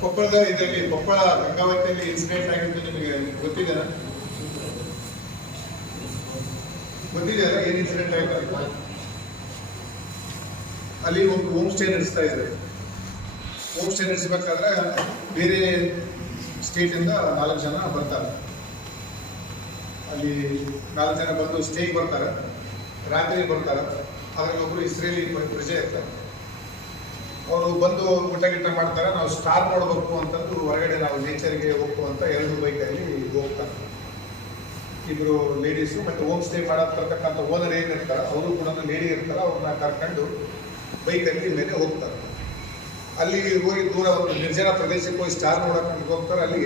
ಕೊಪ್ಪಳದ ಇದರಲ್ಲಿ, ಕೊಪ್ಪಳ ಗಂಗಾವತಿಯಲ್ಲಿ ಇನ್ಸಿಡೆಂಟ್ ಆಗಿದ್ದು ನಿಮಗೆ ಗೊತ್ತಿದೆಯಾ? ಗೊತ್ತಿದೆಯಲ್ಲ, ಏನು ಇನ್ಸಿಡೆಂಟ್ ಆಯ್ತು? ಅಲ್ಲಿ ಒಂದು ಹೋಮ್ ಸ್ಟೇ ನಡೆಸ್ತಾ ಇದ್ದಾರೆ ಹೋಮ್ ಸ್ಟೇ ನಡೆಸಬೇಕಾದ್ರೆ ಬೇರೆ ಸ್ಟೇಟಿಂದ ನಾಲ್ಕು ಜನ ಬರ್ತಾರೆ. ಅಲ್ಲಿ ನಾಲ್ಕು ಜನ ಬಂದು ಸ್ಟೇಗೆ ಬರ್ತಾರೆ. ರಾತ್ರಿ ಬರ್ತಾರೆ. ಅದ್ರಲ್ಲಿ ಒಬ್ರು ಇಸ್ರೇಲಿ ಪ್ರಜೆ ಇರ್ತಾರೆ. ಅವರು ಬಂದು ಊಟ ಗಿಟ್ಟ ಮಾಡ್ತಾರೆ, ನಾವು ಸ್ಟಾರ್ ನೋಡಬೇಕು ಅಂತಂದು ಹೊರಗಡೆ ನಾವು ನೇಚರ್ಗೆ ಹೋಗ್ಬೇಕು ಅಂತ ಎರಡು ಬೈಕಲ್ಲಿ ಹೋಗ್ತಾರೆ. ಇಬ್ರು ಲೇಡೀಸು ಮತ್ತೆ ಹೋಮ್ ಸ್ಟೇ ಮಾಡತಕ್ಕಂಥ ಓನರ್ ಏನಿರ್ತಾರೆ, ಅವರು ಕೂಡ ಲೇಡಿ ಇರ್ತಾರೆ, ಅವ್ರನ್ನ ಕರ್ಕೊಂಡು ಬೈಕಲ್ಲಿ ಮೇಲೆ ಹೋಗ್ತಾರೆ. ಅಲ್ಲಿ ಹೋಗಿ ದೂರ ಒಂದು ನಿರ್ಜನ ಪ್ರದೇಶಕ್ಕೆ ಹೋಗಿ ಸ್ಟಾರ್ ನೋಡಕ್ಕೆ ಹೋಗ್ತಾರೆ, ಅಲ್ಲಿ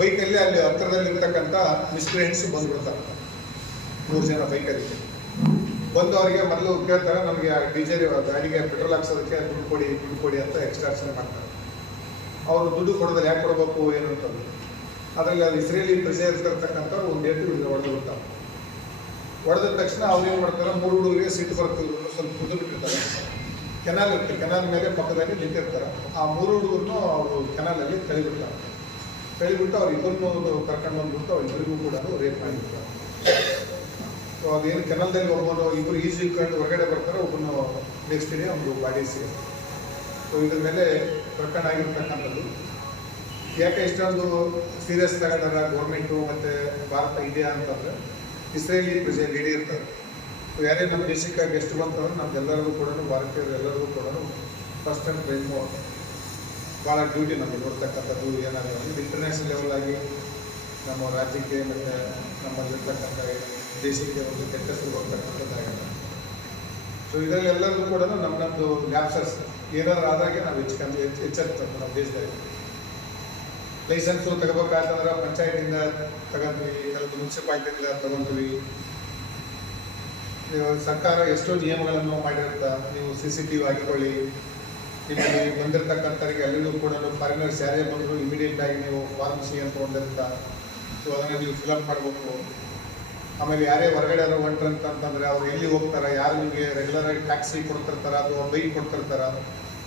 ಬೈಕಲ್ಲಿ ಅಲ್ಲಿ ಹತ್ತಿರದಲ್ಲಿ ಇರ್ತಕ್ಕಂಥ ಮಿಸ್ಕ್ರಿಯೆಂಟ್ಸ್ ಬಂದ್ಬಿಡ್ತಾರೆ. ಮೂರು ಜನ ಬೈಕಲ್ಲಿ. ಬಂದು ಅವರಿಗೆ ಮೊದಲು ಕೇಳ್ತಾರೆ, ನಮಗೆ ಡೀಸೆಲ್ ಗಾಡಿಗೆ ಪೆಟ್ರೋಲ್ ಹಾಕ್ಸೋದಕ್ಕೆ ದುಡ್ಡು ಕೊಡಿ ದುಡ್ಡು ಕೊಡಿ ಅಂತ ಎಕ್ಸ್ಟ್ರಾಕ್ಷನ್ ಮಾಡ್ತಾರೆ. ಅವರು ದುಡ್ಡು ಕೊಡೋದ್ರೆ ಯಾಕೆ ಕೊಡಬೇಕು, ಏನು ಅಂತಂದು ಅದರಲ್ಲಿ ಅದು ಇಸ್ರೇಲಿ ಪ್ರಜೆ ಇರ್ತಿರ್ತಕ್ಕಂಥವ್ರು ಒಂದು ಏಟು ಹಿಡಿದು ಬಿಡ್ತಾರೆ. ಹೊಡೆದ ತಕ್ಷಣ ಅವ್ರು ಏನು ಮಾಡ್ತಾರೆ, ಮೂರು ಹುಡುಗರಿಗೆ ಸೀಟ್ ಬರ್ತಿದ್ರು ಸ್ವಲ್ಪ ಕುದ್ದು ಬಿಟ್ಟಿರ್ತಾರೆ. ಕೆನಾಲ್ ಇರುತ್ತೆ, ಕೆನಾಲ್ ಮೇಲೆ ಪಕ್ಕದಲ್ಲಿ ನಿಂತಿರ್ತಾರೆ. ಆ ಮೂರು ಹುಡುಗರನ್ನು ಅವರು ಕೆನಾಲಲ್ಲಿ ಕಳಿಬಿಡ್ತಾರೆ ಕಳಿಬಿಟ್ಟು ಅವ್ರು ಇಬ್ಬರನ್ನು ಕರ್ಕೊಂಡು ಬಂದ್ಬಿಟ್ಟು ಅವ್ರಿಬ್ಬರಿಗೂ ಕೂಡ ರೇಪ್ ಮಾಡಿಬಿಡ್ತಾರೆ. ಸೊ ಅದೇನು ಕೆನಲ್ದಲ್ಲಿ ಒಬ್ಬನು ಇಬ್ಬರು ಈಜಿ ಕಂಡು ಹೊರಗಡೆ ಬರ್ತಾರೆ, ಒಬ್ಬನು ಡೇ ಒಂದು ಬಾಡಿ ಸಿಗುತ್ತೆ ಸೊ ಇದ್ರ ಮೇಲೆ ಪ್ರಕರಣ ಆಗಿರ್ತಕ್ಕಂಥದ್ದು. ಯಾಕೆ ಇಷ್ಟೊಂದು ಸೀರಿಯಸ್ ತಗೊಂಡಾರ ಗೌರ್ಮೆಂಟು ಮತ್ತು ಭಾರತ ಇದೆಯಾ ಅಂತಂದರೆ, ಇಸ್ರೇಲಿ ಪ್ರಜೆ ಲೇಡಿ ಇರ್ತಾರೆ. ಸೊ ಯಾರೇ ನಮ್ಮ ದೇಶಕ್ಕೆ ಗೆಸ್ಟ್ ಬಂತಂದ್ರೆ ನಮ್ಗೆಲ್ಲರಿಗೂ ಕೂಡ ಭಾರತೀಯರು ಎಲ್ಲರಿಗೂ ಕೂಡ ಫಸ್ಟ್ ಆ್ಯಂಡ್ ಪ್ರೈಮು ಭಾಳ ಡ್ಯೂಟಿ ನಮಗೆ ನೋಡ್ತಕ್ಕಂಥದ್ದು ಏನಾದರೂ ಇಂಟರ್ನ್ಯಾಷನಲ್ ಲೆವೆಲ್ ಆಗಿ ನಮ್ಮ ರಾಜ್ಯಕ್ಕೆ ಮತ್ತು ನಮ್ಮಲ್ಲಿರ್ತಕ್ಕಂಥ ದೇಶಕ್ಕೆ ಒಂದು ಕೆಟ್ಟ ಹೆಸರು ಹೋಗ್ತಕ್ಕಂಥದ್ದಾಗಿದೆ ಸೊ ಇದರಲ್ಲೆಲ್ಲರಿಗೂ ಕೂಡ ನಮ್ಮ ನಮ್ಮದು ಲ್ಯಾಪ್ಸರ್ಸ್ ಏನಾದ್ರು ಆದಾಗೆ ನಾವು ಹೆಚ್ಚು ಹೆಚ್ಚು ಎಚ್ಚರಿಸ್ತಂತ ನಮ್ಮ ದೇಶದಲ್ಲಿ. ಲೈಸೆನ್ಸು ತಗೋಬೇಕಾದ್ರೆ ಪಂಚಾಯತಿಂದ ತಗೊಂತೀವಿ ಕೆಲವು ಮುನ್ಸಿಪಾಲ್ಟಿಯಿಂದ ತಗೊಂತೀವಿ ಸರ್ಕಾರ ಎಷ್ಟೋ ನಿಯಮಗಳನ್ನು ಮಾಡಿರುತ್ತಾ, ನೀವು ಸಿ ಸಿ ಟಿ ವಿ ಹಾಕಿಕೊಳ್ಳಿ. ನಿಮಗೆ ಬಂದಿರತಕ್ಕಂಥವ್ರಿಗೆ ಅಲ್ಲಿಗೂ ಕೂಡ ಫಾರಿನರ್ಸ್ ಯಾರೇ ಬಂದರೂ ಇಮಿಡಿಯೇಟ್ ಆಗಿ ನೀವು ಫಾರ್ಮ್ ಸಿ ಅಂತ ಒಂದಿರ್ತಾ ಸೊ ಅದನ್ನು ನೀವು ಫಿಲಪ್ ಮಾಡಬೇಕು. ಆಮೇಲೆ ಯಾರೇ ಹೊರಗಡೆ ಯಾರೋ ಹೊಂಟ್ರಂತ ಅಂತಂದ್ರೆ ಅವ್ರು ಎಲ್ಲಿ ಹೋಗ್ತಾರೆ, ಯಾರು ನಿಮಗೆ ರೆಗ್ಯುಲರ್ ಆಗಿ ಟ್ಯಾಕ್ಸಿ ಕೊಡ್ತಿರ್ತಾರ ಅಥವಾ ಬೈಕ್ ಕೊಡ್ತಿರ್ತಾರ?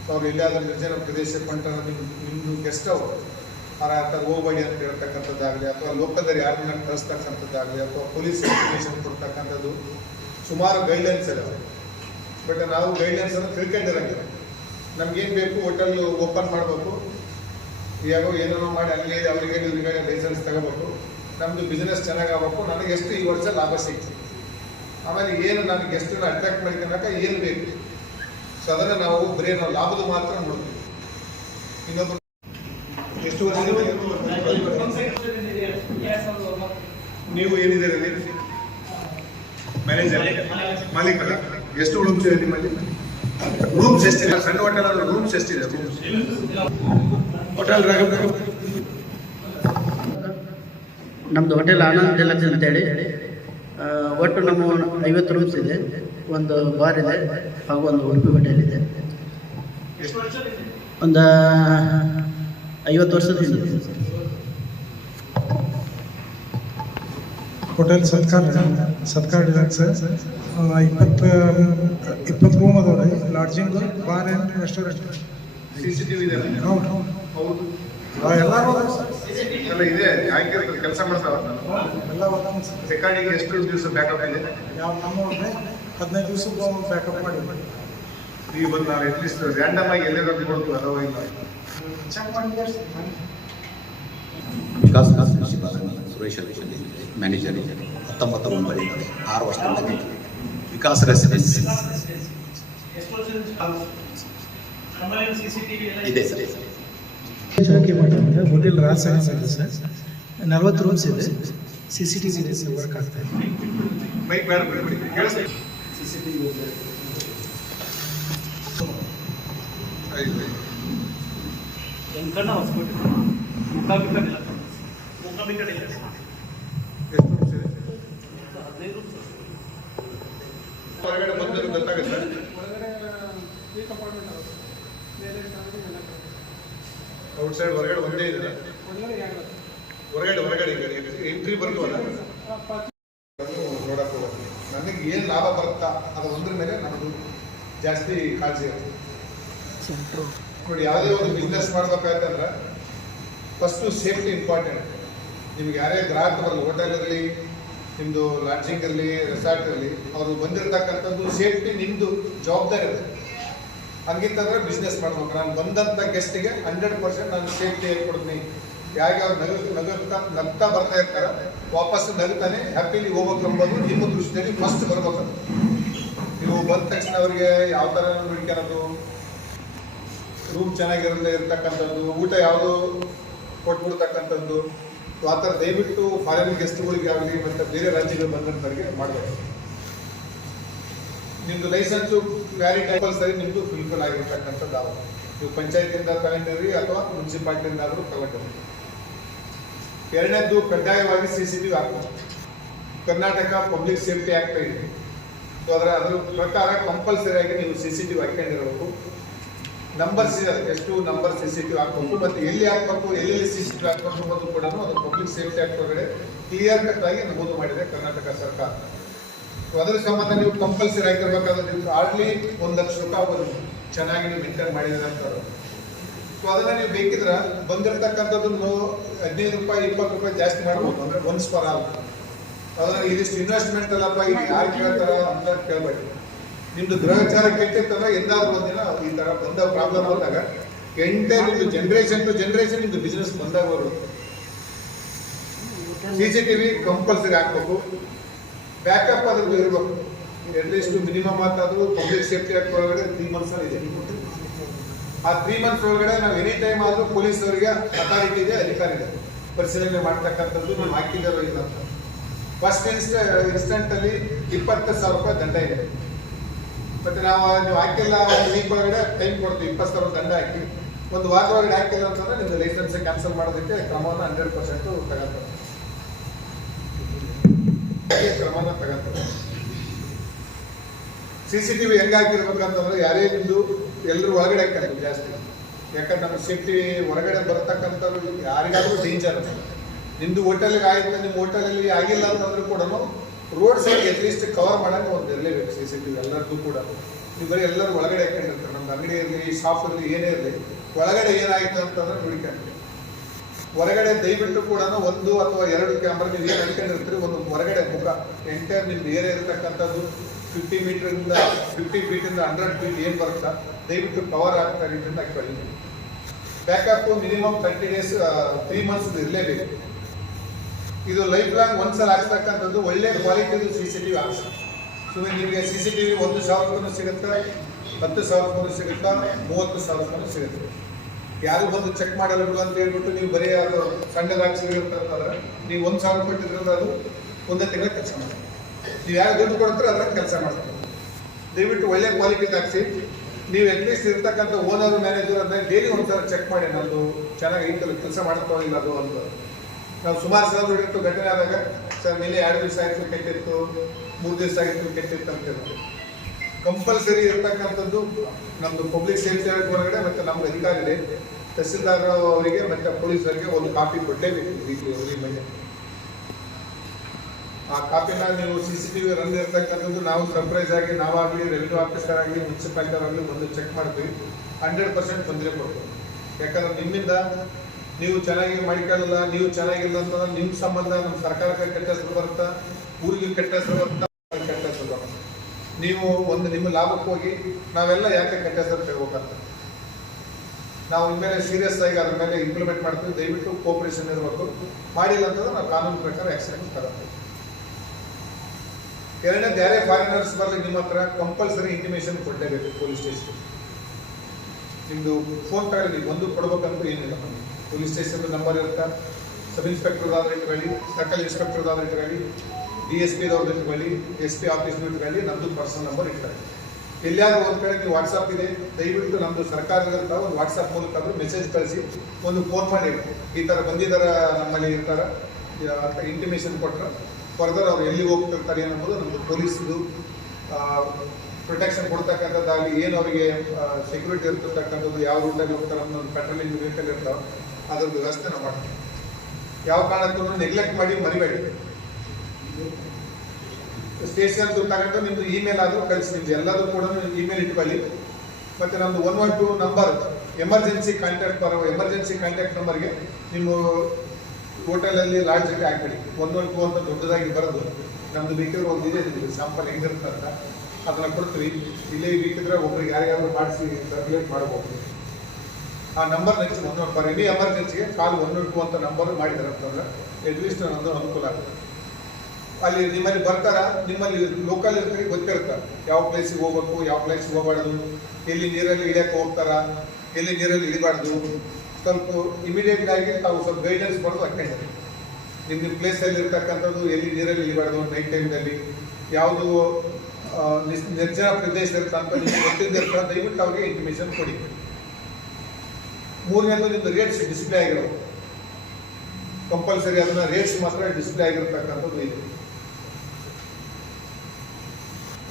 ಸೊ ಅವ್ರು ಎಲ್ಲಿಯಾದ್ರೂ ನಿರ್ಜನ ಪ್ರದೇಶಕ್ಕೆ ಹೊಂಟ್ರೆ ನಿಮ್ಮ ನಿಮ್ಮದು ಗೆಸ್ಟ್ ಅವರು ಆ ಥರ ಹೋಗಬೇಡಿ ಅಂತ ಹೇಳ್ತಕ್ಕಂಥದ್ದಾಗಲಿ, ಅಥವಾ ಲೋಕದಲ್ಲಿ ಯಾರನ್ನ ಕಳಿಸ್ತಕ್ಕಂಥದ್ದಾಗಲಿ ಅಥವಾ ಪೊಲೀಸ್ ಇನ್ಫಾರ್ಮೇಷನ್ ಕೊಡ್ತಕ್ಕಂಥದ್ದು ಸುಮಾರು ಗೈಡ್ಲೈನ್ಸ್ ಇದಾವೆ. ಬಟ್ ನಾವು ಗೈಡ್ಲೈನ್ಸ್ ಅನ್ನು ತಿಳ್ಕೊಂಡಿರಂಗಿಲ್ಲ ನಮ್ಗೇನು ಬೇಕು ಹೋಟೆಲ್ ಓಪನ್ ಮಾಡಬೇಕು. ಯಾರೋ ಏನೇನೋ ಮಾಡಿ ಅಲ್ಲಿ ಅವರಿಗೆ ಲೈಸೆನ್ಸ್ ತಗೋಬೇಕು. ನಮ್ಮದು ಬಿಸ್ನೆಸ್ ಚೆನ್ನಾಗಾಗಬೇಕು. ನನಗೆ ಎಷ್ಟು ಈ ವರ್ಷ ಲಾಭ ಸಿಕ್ತು. ಆಮೇಲೆ ಏನು ನನಗೆ ಎಷ್ಟು ಅಟ್ರಾಕ್ಟ್ ಮಾಡ್ಕೊಳಕ ಏನು ಬೇಕು? ಸೊ ಅದನ್ನು ನಾವು ಬರೀ ನಾವು ಲಾಭದ ಮಾತ್ರ ನೋಡ್ತೀವಿ. ಇನ್ನೊಬ್ಬರು ಎಷ್ಟು ವರ್ಷ ನೀವು ಏನಿದ್ದೀರಿ? ಮ್ಯಾನೇಜರ್ ಮಾಲೀಕರ. ಎಷ್ಟು ರೂಮ್ಸ್ ಇದೆ ನಿಮ್ಮಲ್ಲಿ? ರೂಮ್ಸ್ ಎಷ್ಟಿದೆ? ಸಣ್ಣ ಹೋಟೆಲ್ ರೂಮ್ಸ್ ಎಷ್ಟಿದೆ? ಹೋಟೆಲ್ ನಮ್ಮದು ಹೋಟೆಲ್ ಆನಂದ್ ಡಿಲಕ್ಸ್ ಅಂತೇಳಿ. ಒಟ್ಟು ನಮ್ಮ ಐವತ್ತು ರೂಮ್ಸ್ ಇದೆ. ಒಂದು ಬಾರ್ ಇದೆ. ಹಾಗೂ ಒಂದು ಉಡುಪಿ ಹೋಟೆಲ್ ಇದೆ. ಎಷ್ಟು ವರ್ಷ ಒಂದು ಐವತ್ತು ವರ್ಷದ ಹಿಂದೆ. ಹೋಟೆಲ್ ಸತ್ಕಾರ ಸತ್ಕಾರ ಡಿಲಕ್ಸ್ ಇಪ್ಪತ್ತು ಇಪ್ಪತ್ತು ರೂಮ್ ಅದಾವ ರೀ lodging bar and restaurant C C TV ಇದೆ ಹೌದು. ಹೌದು. ಹೌದು ಎಲ್ಲರೂ ಎಲ್ಲ ಇದೆ ಯಾಕೆ ಕೆಲಸ ಮಾಡ್ತಾವ ಎಲ್ಲ ರೆಕಾರ್ಡಿಂಗ್ ಎಷ್ಟು ದಿವಸ ಬ್ಯಾಕಪ್ ಇದೆ? ಯಾವ ನಮ್ಮ ಹದಿನೈದು ದಿವಸ ಬ್ಯಾಕಪ್ ಮಾಡಿ ಈಗ ಬಂದು ನಾವು ಅಟ್ಲೀಸ್ಟ್ ರ್ಯಾಂಡಮ್ ಆಗಿ ಎಲ್ಲೆಲ್ಲ ಕೊಡ್ತೀವಿ ಅಥವಾ ಇಲ್ಲ ಚೆಕ್ ಮಾಡಿ ವಿಕಾಸ್ ಕೃಷಿ ಬಾಲನಿ ಸುರೇಶ್ ಇದೆ ಮ್ಯಾನೇಜರ್ ಹತ್ತೊಂಬತ್ತು ಒಂಬತ್ತು ಆರು ವರ್ಷದಿಂದ. ವಿಕಾಸ್ ರೆಸಿಡೆನ್ಸಿ ಇದೆ ಸರ್. ಚೌಕಿ ಮಾಡಿದ್ರೆ ಹೋಟೆಲ್ ರಾಸ್ ಇದೆ ಸರ್ ನಲ್ವತ್ತು ರೂಮ್ಸ್ ಇದೆ. C C T V work ಆಗ್ತಾ ಇದೆ. ಬೈಕ್ ಬೇಡ ಬಿಡಿ ಕೇಳಿಸ್ತಾ ಆಯ್ತು ವೆಂಕಣ್ಣ ಹೊಸಕೋಟೆ. ಮುಖಾಬಿಕ ಮುಖಾಬಿಕ ಎಷ್ಟು ರೂಮ್ಸ್ ಇದೆ ಹೊರಗಡೆ ಬಂದ್ರೆ ಗೊತ್ತಾಗುತ್ತೆ ಔಟ್ ಸೈಡ್ ಹೊರಗಡೆ ಒಂದೇ ಇದೆ ಹೊರಗಡೆ ಹೊರಗಡೆ ಎಂಟ್ರಿ ಬರ್ತೀವಲ್ಲ ನೋಡಕ್ ಹೋಗೋದು ನನಗೆ ಏನು ಲಾಭ ಬರುತ್ತಾ ಅದು ಒಂದ್ರ ಮೇಲೆ ನಮ್ಮದು ಜಾಸ್ತಿ ಕಾಳಜಿ ಇರುತ್ತೆ. ನೋಡಿ, ಯಾವುದೇ ಒಂದು ಬಿಸ್ನೆಸ್ ಮಾಡ್ಬೇಕಾಯ್ತಂದ್ರೆ ಫಸ್ಟು ಸೇಫ್ಟಿ ಇಂಪಾರ್ಟೆಂಟ್ ನಿಮ್ಗೆ ಯಾರೇ ಗ್ರಾಹಕ ಬರಲಿ ಹೋಟೆಲ್ ಇರಲಿ ನಿಮ್ಮದು ಲಾಡ್ಜಿಂಗ್ ಇರಲಿ ರೆಸಾರ್ಟ್ ಇರಲಿ, ಅವರು ಬಂದಿರತಕ್ಕಂಥದ್ದು ಸೇಫ್ಟಿ ನಿಮ್ಮದು ಜವಾಬ್ದಾರಿ ಇದೆ ಹಂಗಿತ್ತಂದ್ರೆ ಬಿಸ್ನೆಸ್ ಮಾಡ್ಬೇಕು. ನಾನು ಬಂದಂಥ ಗೆಸ್ಟಿಗೆ ಹಂಡ್ರೆಡ್ ಪರ್ಸೆಂಟ್ ನಾನು ಸೇಫ್ಟಿ ಹೇಳ್ಕೊಡ್ತೀನಿ ಅವ್ರು ನಗು ನಗುತ್ತಾ ನಗ್ತಾ ಬರ್ತಾ ಇರ್ತಾರೆ, ವಾಪಸ್ ನಗುತ್ತಾನೆ ಹ್ಯಾಪಿಲಿ ಹೋಗ್ಬೇಕು ಅಂಬೋದು ನಿಮ್ಮ ದೃಷ್ಟಿಯಲ್ಲಿ ಫಸ್ಟ್ ಬರ್ಬೇಕು ನೀವು ಬಂದ ತಕ್ಷಣ ಅವರಿಗೆ ಯಾವ ಥರ ನೋಡ್ಕೊಳ್ಳೋದು ರೂಮ್ ಚೆನ್ನಾಗಿರಲ್ಲ ಇರ್ತಕ್ಕಂಥದ್ದು, ಊಟ ಯಾವುದು ಕೊಟ್ಬಿಡ್ತಕ್ಕಂಥದ್ದು, ಆ ಥರ ದಯವಿಟ್ಟು ಫಾರಿನ್ ಗೆಸ್ಟ್ಗಳಿಗೆ ಆಗಲಿ ಮತ್ತು ಬೇರೆ ರಾಜ್ಯಗಳು ಬಂದಂಥವ್ರಿಗೆ ಮಾಡಬೇಕು. ನಿಮ್ಮದು ಲೈಸೆನ್ಸು ವ್ಯಾಲಿಡ್ ಸರಿ ನಿಮ್ಮದು ಫುಲ್ಫಿಲ್ ಆಗಿರ್ತಕ್ಕಂಥದ್ದು ಆವಾಗ ನೀವು ಪಂಚಾಯತಿಯಿಂದ ತಗೊಂಡಿರಿ ಅಥವಾ ಮುನ್ಸಿಪಾಲ್ಟಿಯಿಂದ ಆದರೂ ತಗೊಂಡಿರಿ. ಎರಡನೇದ್ದು ಕಡ್ಡಾಯವಾಗಿ ಸಿ ಸಿ ಟಿ ವಿ ಹಾಕಬೇಕು ಕರ್ನಾಟಕ ಪಬ್ಲಿಕ್ ಸೇಫ್ಟಿ ಆ್ಯಕ್ಟ್ ಇದೆ. ಸೊ ಅದರ ಅದ್ರ ಪ್ರಕಾರ ಕಂಪಲ್ಸರಿ ಆಗಿ ನೀವು ಸಿ ಸಿ ಟಿ ವಿ ಹಾಕೊಂಡಿರಬೇಕು ನಂಬರ್ ಸಿ ಎಷ್ಟು number C C T V ಹಾಕ್ಬೇಕು, ಮತ್ತು ಎಲ್ಲಿ ಹಾಕ್ಬೇಕು, ಎಲ್ಲೆಲ್ಲಿ ಸಿ ಸಿ ಟಿ ವಿ ಹಾಕ್ಬೇಕು ಅನ್ನೋದು ಕೂಡ ಅದು ಪಬ್ಲಿಕ್ ಸೇಫ್ಟಿ ಆ್ಯಕ್ಟ್ ಒಳಗಡೆ ಕ್ಲಿಯರ್ ಕಟ್ ಆಗಿ ನಮೂದು ಮಾಡಿದೆ ಕರ್ನಾಟಕ ಸರ್ಕಾರ. ಸೊ ಅದರ ಸಂಬಂಧ ನೀವು ಕಂಪಲ್ಸರಿ ಆಗಿರ್ಬೇಕಾದ್ರೆ ನಿಮ್ಗೆ ಆರ್ಡ್ಲಿ ಒಂದು ಲಕ್ಷ ರೂಪಾಯಿ ಚೆನ್ನಾಗಿ ನೀವು ಮೆಂಟೈನ್ ಮಾಡಿದ್ರೆ ಅಂತ ಅದನ್ನ ನೀವು ಬೇಕಿದ್ರೆ ಬಂದಿರತಕ್ಕಂಥದ್ದು ಹದಿನೈದು ರೂಪಾಯಿ, ಇಪ್ಪತ್ತು ರೂಪಾಯಿ ಜಾಸ್ತಿ ಮಾಡ್ಬೋದು. ಅಂದ್ರೆ ಒನ್ಸ್ ಫಾರ್ ಅಲ್ಲ ಅದನ್ನ ಇದಿಷ್ಟು ಇನ್ವೆಸ್ಟ್ಮೆಂಟ್ ಅಲ್ಲಪ್ಪ ಈಗ ಯಾರು ಕೇಳ್ತಾರ ಅಂತ ಕೇಳ್ಬೇಕು ನಿಮ್ದು ಗ್ರಹಚಾರ ಕೆಟ್ಟಿರ್ತಲ್ಲ ಎಂದಾದ್ರೂ ಒಂದಿನ ಈ ತರ ಬಂದ ಪ್ರಾಬ್ಲಮ್ ಬಂದಾಗ ಎಂಟೇ ನಿಮ್ದು ಜನರೇಷನ್ ಟು ಜನರೇಷನ್ ನಿಮ್ದು ಬಿಸ್ನೆಸ್ ಬಂದಾಗ ಬರುತ್ತೆ. C C T V compulsory ಹಾಕ್ಬೇಕು ಬ್ಯಾಕಪ್ ಅದ್ರದ್ದು ಇರಬೇಕು ಅಟ್ಲೀಸ್ಟ್ ಮಿನಿಮಮ್ ಅಂತಾದ್ರೂ ಪಬ್ಲಿಕ್ ಸೇಫ್ಟಿ ಆಕ್ಟ್ ಒಳಗಡೆ ತ್ರೀ ಮಂತ್ಸ್ ಇದೆ. ಆ ತ್ರೀ ಮಂತ್ಸ್ ಒಳಗಡೆ ನಾವು ಎನಿ ಟೈಮ್ ಆದ್ರೂ ಪೊಲೀಸ್ ಅವರಿಗೆ ಅಥಾರಿಟಿ ಇದೆ, ಅಧಿಕಾರ ಇದೆ. ಪರಿಶೀಲನೆ ಮಾಡ್ತಕ್ಕಂಥದ್ದು ನಾವು ಹಾಕಿದಾರೋ ಇಲ್ಲ ಅಂತ ಫಸ್ಟ್ ಇನ್ಸ್ಟ್ ಇನ್ಸ್ಟೆಂಟಲ್ಲಿ ಇಪ್ಪತ್ತು ಸಾವಿರ ರೂಪಾಯಿ ದಂಡ ಇದೆ. ಮತ್ತೆ ನಾವು ನೀವು ಹಾಕಿಲ್ಲ ವೀಕ್ ಒಳಗಡೆ ಟೈಮ್ ಕೊಡ್ತೀವಿ, ಇಪ್ಪತ್ತು ಸಾವಿರ ದಂಡ ಹಾಕಿ. ಒಂದು ವಾರ ಒಳಗಡೆ ಹಾಕಿಲ್ಲ ಅಂತಂದ್ರೆ ನಿಮ್ಮದು ಲೈಸೆನ್ಸ್ ಕ್ಯಾನ್ಸಲ್ ಮಾಡೋದಕ್ಕೆ ಕ್ರಮವನ್ನು ಹಂಡ್ರೆಡ್ ಪರ್ಸೆಂಟ್ ತಗೋತಾರೆ ಕ್ರಮನ ತಗೋತಾರೆ ಸಿ ಸಿ ಟಿ ವಿ ಹೆಂಗೆ ಹಾಕಿರ್ಬೇಕಂತಂದ್ರೆ ಯಾರೇ ನಿಮ್ದು ಎಲ್ಲರೂ ಒಳಗಡೆ ಹಾಕ್ತಾರೆ ಜಾಸ್ತಿ. ಯಾಕಂದ್ರೆ ನಮ್ಮ ಸೇಫ್ಟಿ ಹೊರಗಡೆ ಬರ್ತಕ್ಕಂಥವ್ರು ಯಾರಿಗಾದ್ರೂ ಡೇಂಜರ್ ನಿಮ್ದು ಹೋಟೆಲ್ಗೆ ಆಯ್ತು, ನಿಮ್ಮ ಹೋಟೆಲಲ್ಲಿ ಆಗಿಲ್ಲ ಅಂತಂದ್ರೂ ಕೂಡ ರೋಡ್ ಸೈಡ್ ಅಟ್ಲೀಸ್ಟ್ ಕವರ್ ಮಾಡಕ್ಕೆ ಒಂದು ಇರಲೇಬೇಕು ಸಿ ಸಿ ಟಿ ಕೂಡ. ನೀವು ಬರೀ ಎಲ್ಲರೂ ಒಳಗಡೆ ಹಾಕೊಂಡಿರ್ತಾರೆ ನಮ್ದು ಅಂಗಡಿ ಇರಲಿ ಶಾಪ್ ಇರಲಿ ಏನೇ ಇರಲಿ, ಒಳಗಡೆ ಏನಾಯ್ತು ಅಂತಂದ್ರೆ ನೋಡ್ಕೊಂಡು ಹೊರಗಡೆ ದಯವಿಟ್ಟು ಕೂಡ ಒಂದು ಅಥವಾ ಎರಡು ಕ್ಯಾಮ್ರಾ ನೀವು ಏನು ಹಾಕೊಂಡಿರ್ತೀರಿ ಒಂದು ಹೊರಗಡೆ ಮುಖ. ಎಂಟೈರ್ ನಿಮ್ದು ಏರಿಯಾ ಇರತಕ್ಕಂಥದ್ದು ಫಿಫ್ಟಿ ಮೀಟರಿಂದ ಫಿಫ್ಟಿ ಫೀಟಿಂದ ಹಂಡ್ರೆಡ್ ಫೀಟ್ ಏನು ಬರುತ್ತಾ? ದಯವಿಟ್ಟು ಕವರ್ ಆಗ್ತಾ ಅಂತ ಹಾಕೊಳ್ಳಿ backup minimum thirty days three months ಇರಲೇಬೇಕು. ಇದು ಲೈಫ್ ಲಾಂಗ್ ಒಂದ್ಸಲ ಹಾಕ್ತಕ್ಕಂಥದ್ದು ಒಳ್ಳೆ ಕ್ವಾಲಿಟಿದು ಸಿ ಸಿ ಟಿ ವಿ ಹಾಕ್ಸಿ ಸೊ ನಿಮಗೆ ಸಿ ಸಿ ಟಿ ವಿ ಒಂದು ಸಾವಿರಕ್ಕೂ ಸಿಗುತ್ತೆ, ಹತ್ತು ಸಾವಿರಕ್ಕೂ ಸಿಗುತ್ತಾ, ಮೂವತ್ತು ಸಾವಿರಕ್ಕೂ ಸಿಗುತ್ತೆ. ಯಾರು ಬಂದು ಚೆಕ್ ಮಾಡಲ್ಲ ಅಂತ ಹೇಳ್ಬಿಟ್ಟು ನೀವು ಬರೀ ಅದು ಸಣ್ಣದಾಗಿ ಸಿಗುತ್ತಂತಂದ್ರೆ ನೀವು ಒಂದು ಸಾವಿರ ಕೊಟ್ಟು ಇಟ್ಟಿದ್ರೆ ಅದು ಒಂದೇ ತಿಂಗಳ ಕೆಲಸ ಮಾಡಿ ನೀವು ಯಾರು ದುಡ್ಡು ಕೊಡ್ತಾರೆ ಅದನ್ನು ಕೆಲಸ ಮಾಡ್ತೀವಿ. ದಯವಿಟ್ಟು ಒಳ್ಳೆ ಕ್ವಾಲಿಟಿ ಹಾಕ್ಸಿ. ನೀವು ಅಟ್ಲೀಸ್ಟ್ ಇರ್ತಕ್ಕಂಥ ಓನರ್ ಮ್ಯಾನೇಜರ್ ಅಂದರೆ ಡೈಲಿ ಒಂದ್ಸಲ ಚೆಕ್ ಮಾಡಿ, ನಂದು ಚೆನ್ನಾಗಿ ಐತಲ್ಲ ಕೆಲಸ ಮಾಡ್ತಾ ಇಲ್ಲ ಅದು ಅಂತ. ನಾವು ಸುಮಾರು ಸಲ ನೋಡಿರ್ತು ಘಟನೆ ಆದಾಗ, ಸರ್, ನಿನ್ನೆ ಎರಡು ದಿವಸ ಆಯಿತು, ಕೆಟ್ಟಿತ್ತು, ಮೂರು ದಿವಸ ಆಗಿತ್ತು ಕೆಟ್ಟಿತ್ತು ಅಂತ ಹೇಳ್ತಾರೆ ಕಂಪಲ್ಸರಿ ಇರ್ತಕ್ಕಂಥದ್ದು ನಮ್ಮದು ಪಬ್ಲಿಕ್ ಸೇಫ್ಟಿ ಆಕ್ಟ್ ಹೊರಗಡೆ ಮತ್ತೆ ನಮ್ಮ ಅಧಿಕಾರಿ ತಹಸೀಲ್ದಾರ್ ಅವರಿಗೆ ಮತ್ತೆ ಪೊಲೀಸರಿಗೆ ಒಂದು ಕಾಪಿ ವೀಕ್ಲಿ ಎವ್ರಿ ಮಂಡೆ ಆ ಕಾಪಿನ ನೀವು C C T V run ಇರ್ತಕ್ಕಂಥದ್ದು, ನಾವು ಸರ್ಪ್ರೈಸ್ ಆಗಿ ನಾವಾಗಲಿ ರೆವಿನ್ಯೂ ಆಫೀಸರ್ ಆಗಲಿ ಮುನ್ಸಿಪಾಲಿಟಿ ಆಗಲಿ ಒಂದು ಚೆಕ್ ಮಾಡ್ತೀವಿ ಹಂಡ್ರೆಡ್ ಪರ್ಸೆಂಟ್ ತೊಂದರೆ ಕೊಡ್ತೀವಿ ಯಾಕಂದ್ರೆ ನಿಮ್ಮಿಂದ ನೀವು ಚೆನ್ನಾಗಿ ಮಾಡಿಕೊಳ್ಳಲ್ಲ, ನೀವು ಚೆನ್ನಾಗಿಲ್ಲ ಅಂತಂದ್ರೆ ನಿಮ್ಮ ಸಂಬಂಧ ನಮ್ಮ ಸರ್ಕಾರಕ್ಕೆ ಕೆಟ್ಟ ಹೆಸರು ಬರುತ್ತಾ? ಊರಿಗೆ ಕೆಟ್ಟ ಹೆಸರು ಬರುತ್ತಾ? ಕೆಟ್ಟ ಹೆಸರು ಬರುತ್ತೆ? ನೀವು ಒಂದು ನಿಮ್ಮ ಲಾಭಕ್ಕೆ ಹೋಗಿ ನಾವೆಲ್ಲ ಯಾಕೆ ಕೆಟ್ಟ ಹೆಸರು ತಗೋಬೇಕಂತ? ನಾವು ಇನ್ಮೇಲೆ ಸೀರಿಯಸ್ ಆಗಿ ಅದ್ರ ಮೇಲೆ ಇಂಪ್ಲಿಮೆಂಟ್ ಮಾಡ್ತೀವಿ. ದಯವಿಟ್ಟು ಕೋಪರೇಷನ್ ಇರಬೇಕು. ಮಾಡಿಲ್ಲ ಅಂತಂದ್ರೆ ನಾವು ಕಾನೂನು ಪ್ರಕಾರ ಆಕ್ಷನ್ ತಗೊಳ್ತೀವಿ ಎರಡನೇ ಬೇರೆ ಫಾರಿನರ್ಸ್ ಬರಲಿ ನಿಮ್ಮ ಹತ್ರ ಕಂಪಲ್ಸರಿ ಇಂಟಿಮೇಷನ್ ಕೊಡಲೇಬೇಕು ಪೊಲೀಸ್ ಸ್ಟೇಷನ್ ನಿಮ್ಮದು ಫೋನ್ ತಗೊಳ್ಳಿ ಒಂದು ಕೊಡ್ಬೇಕಂತ ಏನಿಲ್ಲ. ಪೊಲೀಸ್ ಸ್ಟೇಷನ್ ನಂಬರ್ ಇರುತ್ತೆ? ಸಬ್ ಇನ್ಸ್ಪೆಕ್ಟರ್ ಆದ್ರೆ ಇಟ್ಕೊಳ್ಳಿ ಸರ್ಕಲ್ ಇನ್ಸ್ಪೆಕ್ಟರ್ ಆದರೆ ಇಟ್ಕೊಳ್ಳಿ ಡಿ ಎಸ್ ಪಿ ಅವ್ರದ್ದು ಇಟ್ಕೊಳ್ಳಿ ಎಸ್ ಪಿ ಆಫೀಸ್ ಇಟ್ಕೊಳ್ಳಿ ನಮ್ಮದು ಪರ್ಸನಲ್ ನಂಬರ್ ಇಟ್ಕೊಳ್ಳಿ ಎಲ್ಲಿಯಾದ್ರೂ ಒಂದು ಕಡೆ ನೀವು ವಾಟ್ಸಪ್ ಇದೆ, ದಯವಿಟ್ಟು ನಮ್ಮದು ಸರ್ಕಾರದಿಂದ ಒಂದು ವಾಟ್ಸಪ್ ಮೂಲಕ ಆದ್ರೂ ಮೆಸೇಜ್ ಕಳಿಸಿ, ಒಂದು ಫೋನ್ ಮಾಡಿ. ಈ ಥರ ಬಂದಿದ್ದಾರೆ ನಮ್ಮಲ್ಲಿ ಇರ್ತಾರೆ ಅಂತ ಇಂಟಿಮೇಷನ್ ಕೊಟ್ರೆ. ಫರ್ದರ್ ಅವ್ರು ಎಲ್ಲಿ ಹೋಗ್ತಿರ್ತಾರೆ ಅನ್ನೋದು ನಮ್ಮದು ಪೊಲೀಸ್ದು ಪ್ರೊಟೆಕ್ಷನ್ ಕೊಡ್ತಕ್ಕಂಥದ್ದಾಗಲಿ ಏನು ಅವರಿಗೆ ಸೆಕ್ಯೂರಿಟಿ ಇರ್ತಿರ್ತಕ್ಕಂಥದ್ದು ಯಾವ ರೂಟಲ್ಲಿ ಹೋಗ್ತಾರೆ ಅನ್ನೋದು ಪೆಟ್ರೋಲಿಂಗ್ ವೆಹಿಕಲ್ ಇರ್ತಾವೆ, ಅದ್ರ ವ್ಯವಸ್ಥೆ ನಾವು ಮಾಡ್ತೀವಿ ಯಾವ ಕಾರಣಕ್ಕೂ ನೆಗ್ಲೆಕ್ಟ್ ಮಾಡಿ ಮರಿಬೇಡಿ. ಸ್ಟೇಷನ್ ತಗೊಂಡು ನಿಮ್ದು ಇಮೇಲ್ ಆದರೂ ಕಳಿಸಿ, ನಿಮ್ದು ಎಲ್ಲದೂ ಕೂಡ ಇಮೇಲ್ ಇಟ್ಕೊಳ್ಳಿ. ಮತ್ತು ನಮ್ಮದು one one two number emergency contact ಬರೋ ಎಮರ್ಜೆನ್ಸಿ ಕಾಂಟ್ಯಾಕ್ಟ್ ನಂಬರ್ಗೆ ನಿಮ್ಮ ಹೋಟೆಲಲ್ಲಿ ಲಾಡ್ಜಲ್ಲಿ ಹಾಕ್ಬಿಡಿ ಒಂದೊಂದು ಅಂತ ದೊಡ್ಡದಾಗಿ ಬರೋದು, ನಮ್ದು ಬೇಕಿದ್ರೆ ಒಂದು ಇದೆ ಸ್ಯಾಂಪಲ್ ಹೆಂಗಿರುತ್ತೆ ಅಂತ ಅದನ್ನ ಕೊಡ್ತೀವಿ. ಇಲ್ಲೇ ಬೇಕಿದ್ರೆ ಒಬ್ರಿಗೆ ಯಾರಿಗಾದ್ರೂ ಮಾಡಿಸಿ ಸರ್ಕ್ಯುಲೇಟ್ ಮಾಡ್ಬೋದು. ಆ ನಂಬರ್ ನೆಕ್ಸ್ಟ್ ಒಂದು ಫಾರ್ ಎನಿ ಎಮರ್ಜೆನ್ಸಿಗೆ ಕಾಲ್ ಒನ್ ಟು ಅಂತ ನಂಬರ್ ಮಾಡಿದ್ದಾರೆ ಅಂತಂದ್ರೆ ಅಟ್ಲೀಸ್ಟ್ ಒಂದು ಅನುಕೂಲ ಆಗುತ್ತೆ. ಅಲ್ಲಿ ನಿಮ್ಮಲ್ಲಿ ಬರ್ತಾರ? ನಿಮ್ಮಲ್ಲಿ ಲೋಕಲ್ ಇರ್ತಾರೆ ಗೊತ್ತಿರ್ತಾರೆ ಯಾವ ಪ್ಲೇಸಿಗೆ ಹೋಗ್ಬೇಕು, ಯಾವ ಪ್ಲೇಸಿಗೆ ಹೋಗ್ಬಾರ್ದು, ಎಲ್ಲಿ ನೀರಲ್ಲಿ ಇಳಿಯಕ್ಕೆ ಹೋಗ್ತಾರ, ಎಲ್ಲಿ ನೀರಲ್ಲಿ ಇಳಿಬಾರ್ದು. ಸ್ವಲ್ಪ ಇಮಿಡಿಯೇಟ್ ಆಗಿ ತಾವು ಸ್ವಲ್ಪ ಗೈಡೆನ್ಸ್ ಮಾಡೋದು ಅಷ್ಟೇ ನಿಮ್ಮ ನಿಮ್ಮ ಪ್ಲೇಸಲ್ಲಿ ಇರ್ತಕ್ಕಂಥದ್ದು, ಎಲ್ಲಿ ನೀರಲ್ಲಿ ಇಳಿಬಾರ್ದು ನೈಟ್ ಟೈಮ್ನಲ್ಲಿ ಯಾವುದು ನಿರ್ಜನ ಪ್ರದೇಶ ಇರ್ತಂತ ನಿಮ್ಗೆ ಗೊತ್ತಿದ್ದ ದಯವಿಟ್ಟು ಅವ್ರಿಗೆ ಇಂಟಿಮೇಷನ್ ಕೊಡಿ. ಮೂರನೇದು ನಿಮ್ದು ರೇಟ್ಸ್ ಡಿಸ್ಪ್ಲೇ ಆಗಿರೋ ಕಂಪಲ್ಸರಿ ಅದನ್ನ ರೇಟ್ಸ್ ಮಾತ್ರ ಡಿಸ್ಪ್ಲೇ ಆಗಿರ್ತಕ್ಕಂಥದ್ದು ಇದೆ.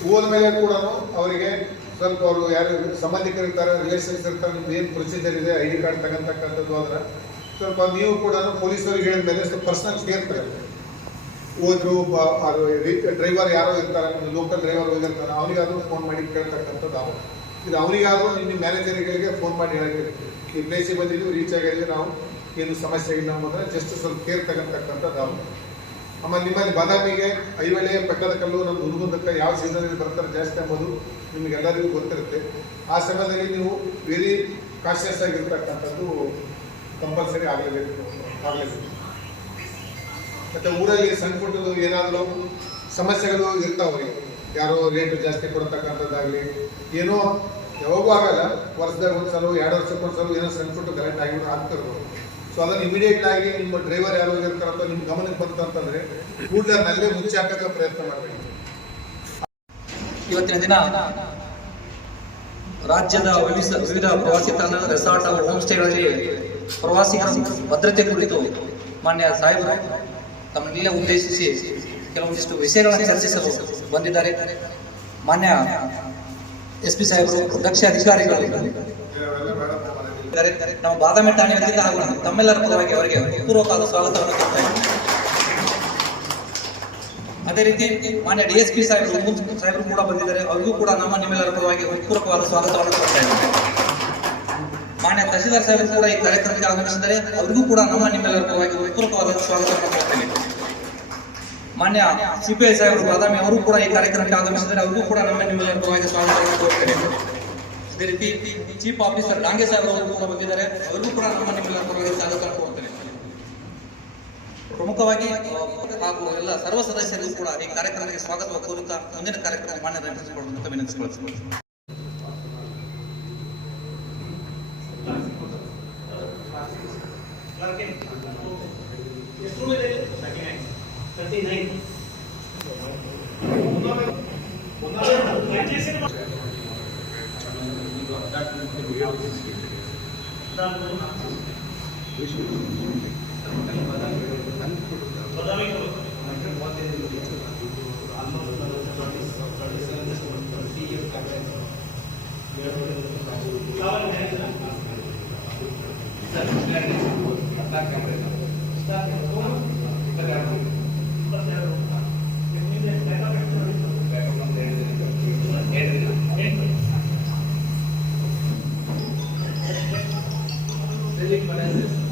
ಹೋದ್ಮೇಲೆ ಕೂಡ ಅವರಿಗೆ ಸ್ವಲ್ಪ ಅವರು ಯಾರು ಸಂಬಂಧಿಕರು ಇರ್ತಾರೆ ರಿಲೇಷನ್ಸ್ ಇರ್ತಾರೆ ಏನು ಪ್ರೊಸೀಜರ್ ಇದೆ ಐ ಡಿ ಕಾರ್ಡ್ ತಗೊಂತಕ್ಕಂಥದ್ದು ಆದರೆ ಸ್ವಲ್ಪ ನೀವು ಕೂಡ ಪೊಲೀಸರಿಗೆ ಹೇಳಿದ ಮೇಲೆ ಸ್ವಲ್ಪ ಪರ್ಸನಲ್ ಕೇರ್ ತಗೊಳ್ಳಿ. ಹೋದ್ರು ಡ್ರೈವರ್ ಯಾರೋ ಇರ್ತಾರೆ ಲೋಕಲ್ ಡ್ರೈವರ್ ಹೋಗಿರ್ತಾರೆ ಅವನಿಗಾದರೂ ಫೋನ್ ಮಾಡಿ ಕೇಳ್ತಕ್ಕಂಥದ್ದು ಅವರು ಇದು ಅವನಿಗಾದರೂ ನಿಮ್ಮ ಮ್ಯಾನೇಜರ್ಗಳಿಗೆ ಫೋನ್ ಮಾಡಿ ಹೇಳಕ್ಕೆ ಈ ಪ್ಲೇಸಿಗೆ ಬಂದಿದ್ದು ರೀಚ್ ಆಗಿದ್ದೀವಿ ನಾವು ಏನು ಸಮಸ್ಯೆ ಇಲ್ಲ ಅಂದರೆ ಜಸ್ಟ್ ಸ್ವಲ್ಪ ಕೇರ್ ತಗೊಂತಕ್ಕಂಥದ್ದು ಅವ ಆಮೇಲೆ ನಿಮ್ಮಲ್ಲಿ ಬಾದಾಮಿಗೆ ಐವಳೆ ಪಕ್ಕದ ಕಲ್ಲು, ನಮ್ಮ ಹುಡುಗದಕ್ಕೆ ಯಾವ ಸೀಸನಲ್ಲಿ ಬರ್ತಾರೆ ಜಾಸ್ತಿ ಅಂಬೋದು ನಿಮಗೆಲ್ಲರಿಗೂ ಗೊತ್ತಿರುತ್ತೆ. ಆ ಸಮಯದಲ್ಲಿ ನೀವು ವೆರಿ ಕಾಶಿಯಸ್ ಆಗಿರ್ತಕ್ಕಂಥದ್ದು ಕಂಪಲ್ಸರಿ ಆಗಲೇಬೇಕು ಆಗಲೇಬೇಕು. ಮತ್ತೆ ಊರಲ್ಲಿ ಸಣ್ಣ ಪುಟ್ಟದ್ದು ಏನಾದರೂ ಸಮಸ್ಯೆಗಳು ಇರ್ತಾವ್ರಿ ಯಾರೋ ರೇಟ್ ಜಾಸ್ತಿ ಕೊಡ್ತಕ್ಕಂಥದ್ದಾಗಲಿ, ಏನೋ ಯಾವಾಗೂ ಆಗಲ್ಲ, ವರ್ಷದಾಗ ಒಂದ್ಸಲ, ಎರಡು ವರ್ಷಕ್ಕೆ ಒಂದ್ಸಲ ಏನೋ ಸಣ್ಣ ಪುಟ್ಟ ಕರೆಕ್ಟ್ ಆಗಿರೋ ಆಗ್ತಿರ್ಬೋದು ಸೊ ಅದನ್ನು ಇಮಿಡಿಯೇಟ್ ಆಗಿ ನಿಮ್ಮ ಡ್ರೈವರ್ ಯಾರು ಇರ್ತಾರಂತ ನಿಮ್ಮ ಗಮನಕ್ಕೆ ಬಂತು ಅಂತಂದ್ರೆ ಕೂಡಲೇ ಅಲ್ಲೇ ಮುಚ್ಚಿ ಹಾಕಕ್ಕೆ ಪ್ರಯತ್ನ ಮಾಡಬೇಕು ಇವತ್ತಿನ ದಿನ ರಾಜ್ಯದ ವಿವಿಧ ಪ್ರವಾಸಿ ತಾಣ ರೆಸಾರ್ಟ್ ಹಾಗೂ ಹೋಮ್ ಸ್ಟೇಗಳಲ್ಲಿ ಪ್ರವಾಸಿಗರ ಭದ್ರತೆ ಕುರಿತು ಮಾನ್ಯ ಸಾಹೇಬರು ತಮ್ಮನ್ನೆಲ್ಲ ಉದ್ದೇಶಿಸಿ ಕೆಲವೊಂದಿಷ್ಟು ವಿಷಯಗಳನ್ನು ಚರ್ಚಿಸಲು ಬಂದಿದ್ದಾರೆ ಮಾನ್ಯ ಎಸ್ ಪಿ ಸಾಹೇಬರು, ದಕ್ಷ ಅಧಿಕಾರಿಗಳು. ನಾವು ಬಾದಾಮಿ ಠಾಣೆ ವತಿಯಿಂದ ಹಾಗೂ ತಮ್ಮೆಲ್ಲರ ಪರವಾಗಿ ಅವರಿಗೆ ಪೂರ್ವಕಾಲ ಸ್ವಾಗತವನ್ನು ಅದೇ ರೀತಿ ಮಾನ್ಯ ಡಿ ಎಸ್ ಪಿ ಸಾಹೇಬರು ಸಾಹೇಬರು ಕೂಡ ಬಂದಿದ್ದಾರೆ. ಅವರಿಗೂ ಕೂಡ ನಮ್ಮ ನಿಮ್ಮೆಲ್ಲರ ಪರವಾಗಿ ಪೂರ್ವಕವಾದ ಸ್ವಾಗತವನ್ನು ಕೊಡ್ತಾ ಮಾನ್ಯ ತಹಸೀಲ್ದಾರ್ ಸಾಹೇಬ್ ಕೂಡ ಈ ಕಾರ್ಯಕ್ರಮಕ್ಕೆ ಆಗಮಿಸಿದ್ದಾರೆ. ಅವರಿಗೂ ಕೂಡ ನಮ್ಮ ನಿಮ್ಮೆಲ್ಲರ ಪರವಾಗಿ ಪೂರ್ವಕವಾದ ಸ್ವಾಗತವನ್ನು ಕೊಡ್ತೇವೆ ಮಾನ್ಯ ಸಿಪಿಐ ಸಾಹೇಬರು ಬಾದಾಮಿ ಅವರು ಕೂಡ ಈ ಕಾರ್ಯಕ್ರಮಕ್ಕೆ ಆಗಮಿಸಿದರೆ ಅವರಿಗೂ ಕೂಡ ನಮ್ಮ ನಿಮ್ಮೆಲ್ಲರ ಪರವಾಗಿ ಸ್ವಾಗತವನ್ನು ಕೊಡ್ತೇವೆ ಅದೇ ರೀತಿ ಚೀಫ್ ಆಫೀಸರ್ ಡಾಂಗೆ ಸಾಹೇಬ್ ಅವರು ಕೂಡ ಬಂದಿದ್ದಾರೆ. ಅವರಿಗೂ ಕೂಡ ನಮ್ಮ ನಿಮ್ಮೆಲ್ಲ ಪರವಾಗಿ ಸ್ವಾಗತ ಕೋರ್ತೇನೆ ಪ್ರಮುಖವಾಗಿ ಹಾಗೂ ಎಲ್ಲ ಸರ್ವ ಸದಸ್ಯರಿಗೂ ಕೂಡ ಈ ಕಾರ್ಯಕ್ರಮಕ್ಕೆ ಸ್ವಾಗತ ಕೋರುತ್ತಾ, ಮುಂದಿನ ಕಾರ್ಯಕ್ರಮ ಮಾನ್ಯ ನಡೆಸಿಕೊಳ್ಳುವಂತ ವಿನಂತಿಸಿಕೊಳ್ಳುತ್ತೇವೆ ಎಷ್ಟು ರೂಮ್ ಇದೆ ತರ್ಟಿ ನೈನ್ ಎಷ್ಟು ರೂಮ್ ಇದೆ ಹದಿನೈದು